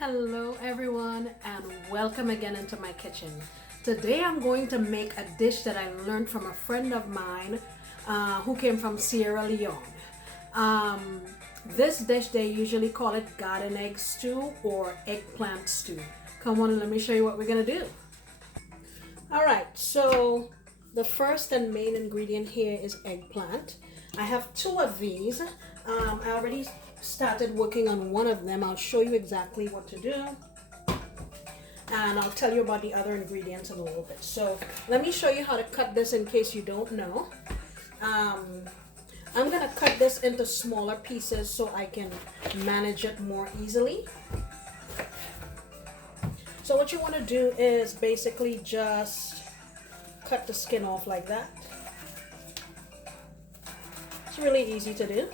Hello everyone and welcome again into my kitchen. Today I'm going to make a dish that I learned from a friend of mine who came from Sierra Leone. This dish they usually call it garden egg stew or eggplant stew. Come on and let me show you what we're gonna do. Alright, so the first and main ingredient here is eggplant. I have two of these. I already started working on one of them. I'll show you exactly what to do and I'll tell you about the other ingredients in a little bit. So let me show you how to cut this in case you don't know. I'm gonna cut this into smaller pieces so I can manage it more easily. So what you want to do is basically just cut the skin off like that. It's really easy to do.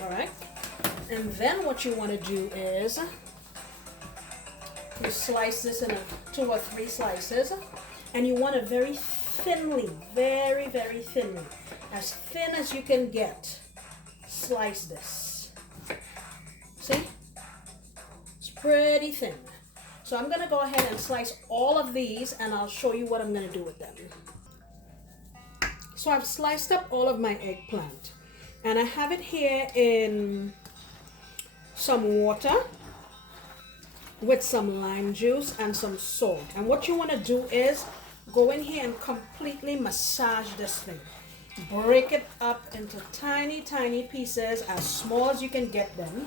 Alright, and then what you want to do is you slice this in 2 or 3 slices, and you want to very thinly, very thinly, as thin as you can get, slice this. See? It's pretty thin. So I'm going to go ahead and slice all of these and I'll show you what I'm going to do with them. So I've sliced up all of my eggplant. And I have it here in some water with some lime juice and some salt. And what you want to do is go in here and completely massage this thing. Break it up into tiny pieces, as small as you can get them.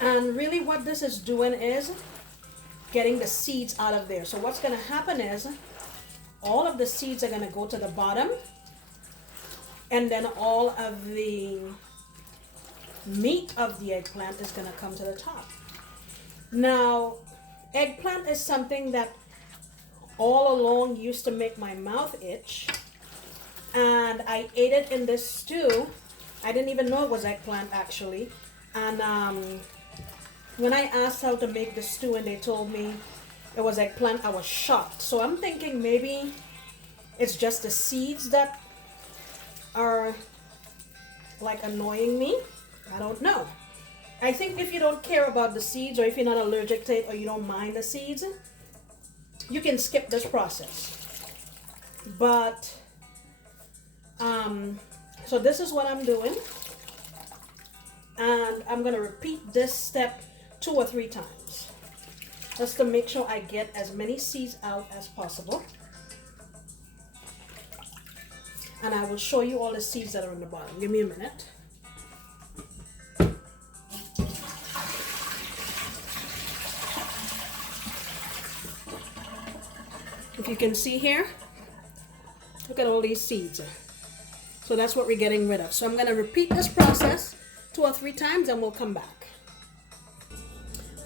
And really what this is doing is getting the seeds out of there. So what's going to happen is all of the seeds are going to go to the bottom. And then all of the meat of the eggplant is going to come to the top. Now, eggplant is something that all along used to make my mouth itch. And I ate it in this stew. I didn't even know it was eggplant actually. And when I asked how to make the stew and they told me it was eggplant, I was shocked. So I'm thinking maybe it's just the seeds that are like annoying me. I don't know. I think if you don't care about the seeds, or if you're not allergic to it, or you don't mind the seeds, you can skip this process. But so this is what I'm doing, and I'm gonna repeat this step 2 or 3 times just to make sure I get as many seeds out as possible. And I will show you all the seeds that are on the bottom. Give me a minute. If you can see here, look at all these seeds. So that's what we're getting rid of. So I'm going to repeat this process 2 or 3 times and we'll come back.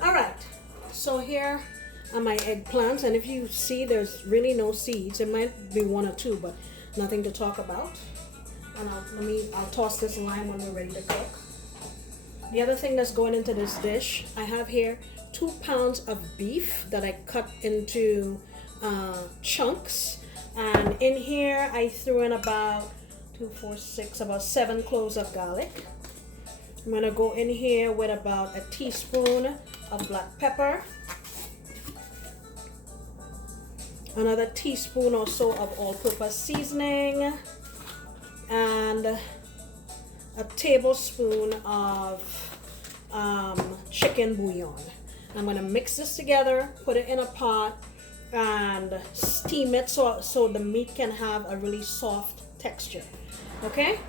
Alright, so here are my eggplants, and if you see there's really no seeds. There might be 1 or 2, but nothing to talk about. And I'll toss this lime when we're ready to cook. The other thing that's going into this dish, I have here 2 pounds of beef that I cut into chunks, and in here I threw in about 2, 4, 6, about 7 cloves of garlic. I'm gonna go in here with about a teaspoon of black pepper, another teaspoon or so of all-purpose seasoning, and a tablespoon of chicken bouillon. I'm going to mix this together, put it in a pot, and steam it so the meat can have a really soft texture. Okay?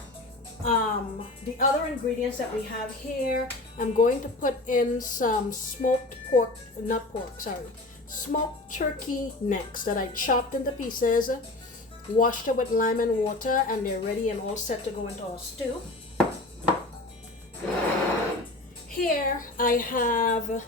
The other ingredients that we have here, I'm going to put in some smoked pork, smoked turkey necks that I chopped into pieces, washed it with lime and water, and they're ready and all set to go into our stew. Here I have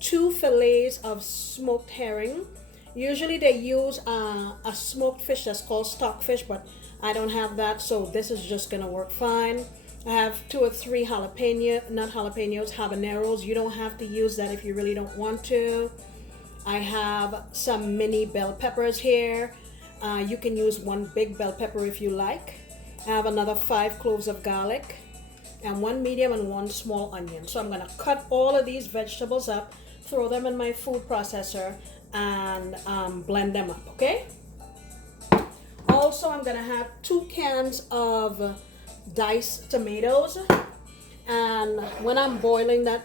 2 fillets of smoked herring. Usually they use a smoked fish that's called stockfish, but I don't have that, so this is just gonna work fine. I have 2 or 3 habaneros. You don't have to use that if you really don't want to. I have some mini bell peppers here. You can use 1 big bell pepper if you like. I have another 5 cloves of garlic. and 1 medium and 1 small onion. So I'm gonna cut all of these vegetables up, throw them in my food processor, and blend them up, okay? Also, I'm gonna have 2 cans of diced tomatoes, and when I'm boiling that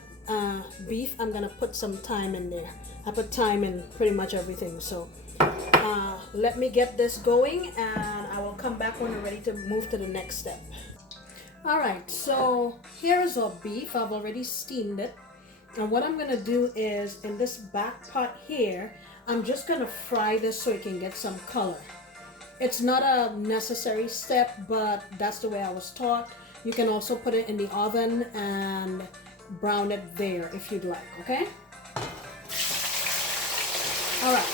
beef, I'm gonna put some thyme in there. I put thyme in pretty much everything. So let me get this going, and I will come back when we're ready to move to the next step. All right, so here is our beef. I've already steamed it, and what I'm gonna do is in this back pot here, I'm just gonna fry this so it can get some color. It's not a necessary step, but that's the way I was taught. You can also put it in the oven and brown it there if you'd like, okay? All right.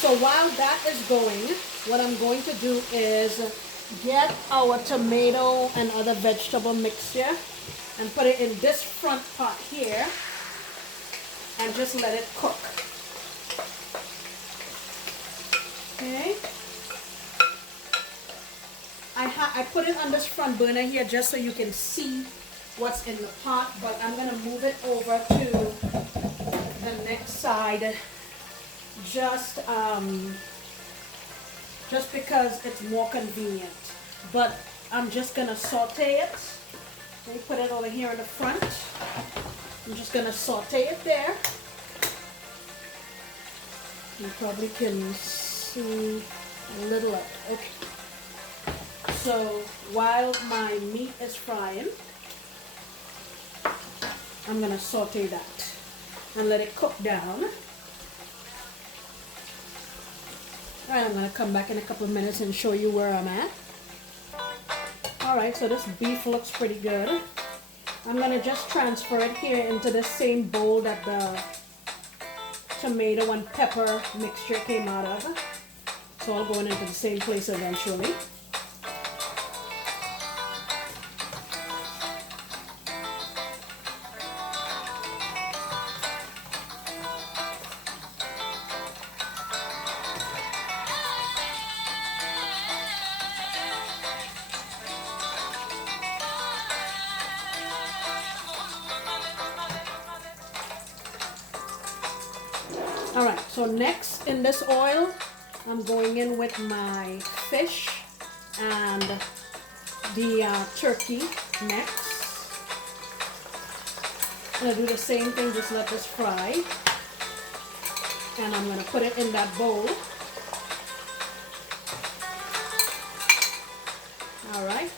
So while that is going, what I'm going to do is get our tomato and other vegetable mixture and put it in this front pot here and just let it cook. Okay. I put it on this front burner here just so you can see what's in the pot, but I'm going to move it over to the next side just because it's more convenient. But I'm just going to saute it. Let me put it over here in the front. I'm just going to saute it there. You probably can see a little of it. Okay. So while my meat is frying, I'm going to saute that and let it cook down. All right, I'm going to come back in a couple of minutes and show you where I'm at. All right, so this beef looks pretty good. I'm going to just transfer it here into the same bowl that the tomato and pepper mixture came out of. It's all going into the same place eventually. All right, so next in this oil, I'm going in with my fish and the turkey necks. I'm gonna do the same thing, just let this fry. And I'm gonna put it in that bowl. All right,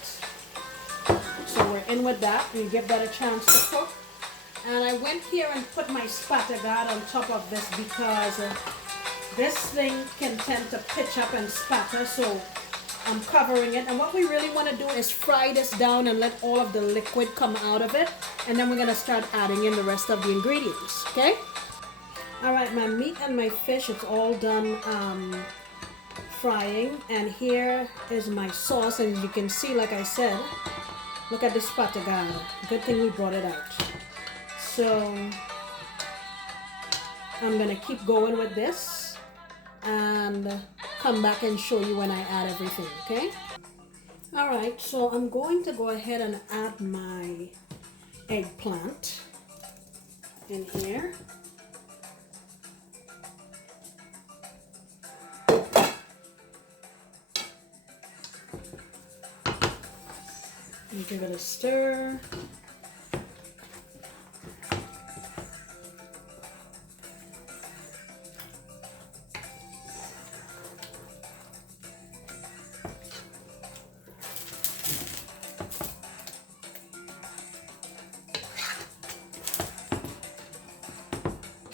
so we're in with that. We give that a chance to cook. And I went here and put my spatter guard on top of this because this thing can tend to pitch up and spatter, so I'm covering it. And what we really want to do is fry this down and let all of the liquid come out of it, and then we're going to start adding in the rest of the ingredients, okay? All right, my meat and my fish, it's all done frying, and here is my sauce. And as you can see, like I said, look at the spatter guard. Good thing we brought it out. So I'm going to keep going with this and come back and show you when I add everything, okay? All right, so I'm going to go ahead and add my eggplant in here. And give it a stir.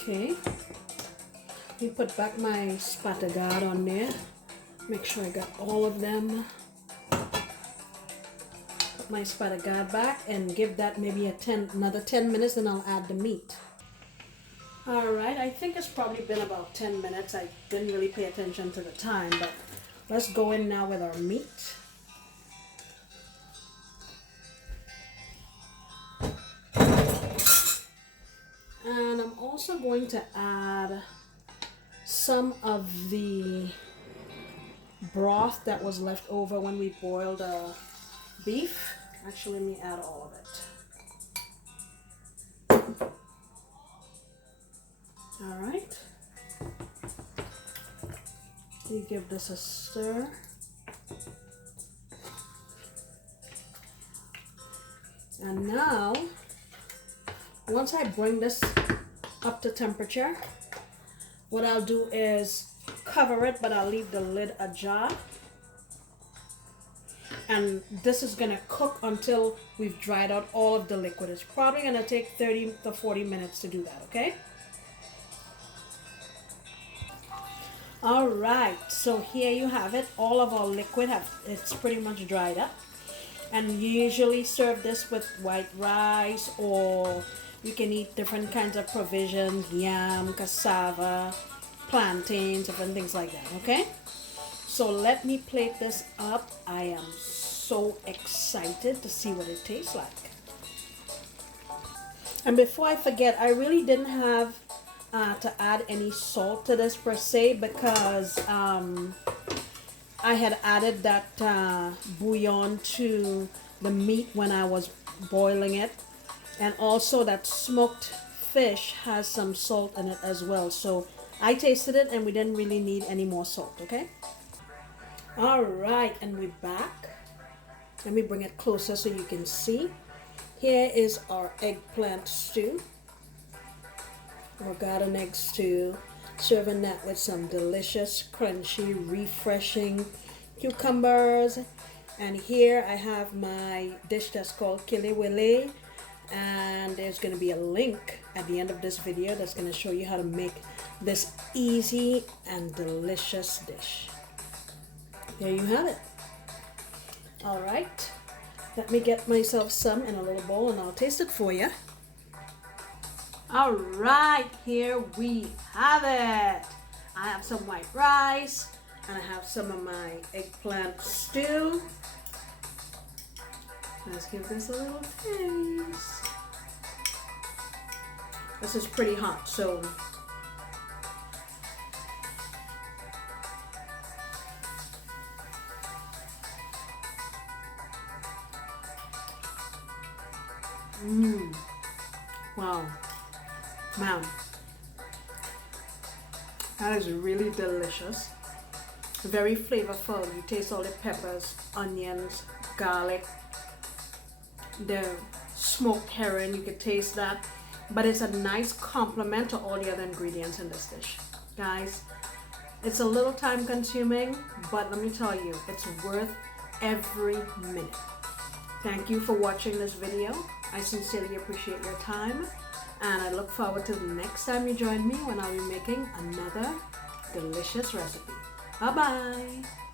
Okay, let me put back my spatter guard on there. Make sure I got all of them. Put my spatter guard back and give that maybe another 10 minutes, and I'll add the meat. All right, I think it's probably been about 10 minutes. I didn't really pay attention to the time, but let's go in now with our meat. And I'm also going to add some of the broth that was left over when we boiled beef. Actually, let me add all of it. All right. You give this a stir. And now, once I bring this up to temperature, what I'll do is cover it, but I'll leave the lid ajar. And this is gonna cook until we've dried out all of the liquid. It's probably gonna take 30 to 40 minutes to do that, okay? All right, so here you have it. All of our liquid it's pretty much dried up. And you usually serve this with white rice, or you can eat different kinds of provisions, yam, cassava, plantains, different things like that, okay? So let me plate this up. I am so excited to see what it tastes like. And before I forget, I really didn't have to add any salt to this per se, because I had added that bouillon to the meat when I was boiling it, and also that smoked fish has some salt in it as well. So I tasted it and we didn't really need any more salt, okay? All right, and we're back. Let me bring it closer so you can see. Here is our eggplant stew, or garden egg stew. Serving that with some delicious, crunchy, refreshing cucumbers. And here I have my dish that's called kili, and there's going to be a link at the end of this video that's going to show you how to make this easy and delicious dish. There you have it. All right, let me get myself some in a little bowl and I'll taste it for you. All right, here we have it. I have some white rice and I have some of my eggplant stew. Let's give this a little taste. This is pretty hot, so wow. Man, that is really delicious. Very flavorful. You taste all the peppers, onions, garlic, the smoked herring, you can taste that. But it's a nice complement to all the other ingredients in this dish. Guys, it's a little time consuming, but let me tell you, it's worth every minute. Thank you for watching this video. I sincerely appreciate your time. And I look forward to the next time you join me when I'll be making another delicious recipe. Bye-bye.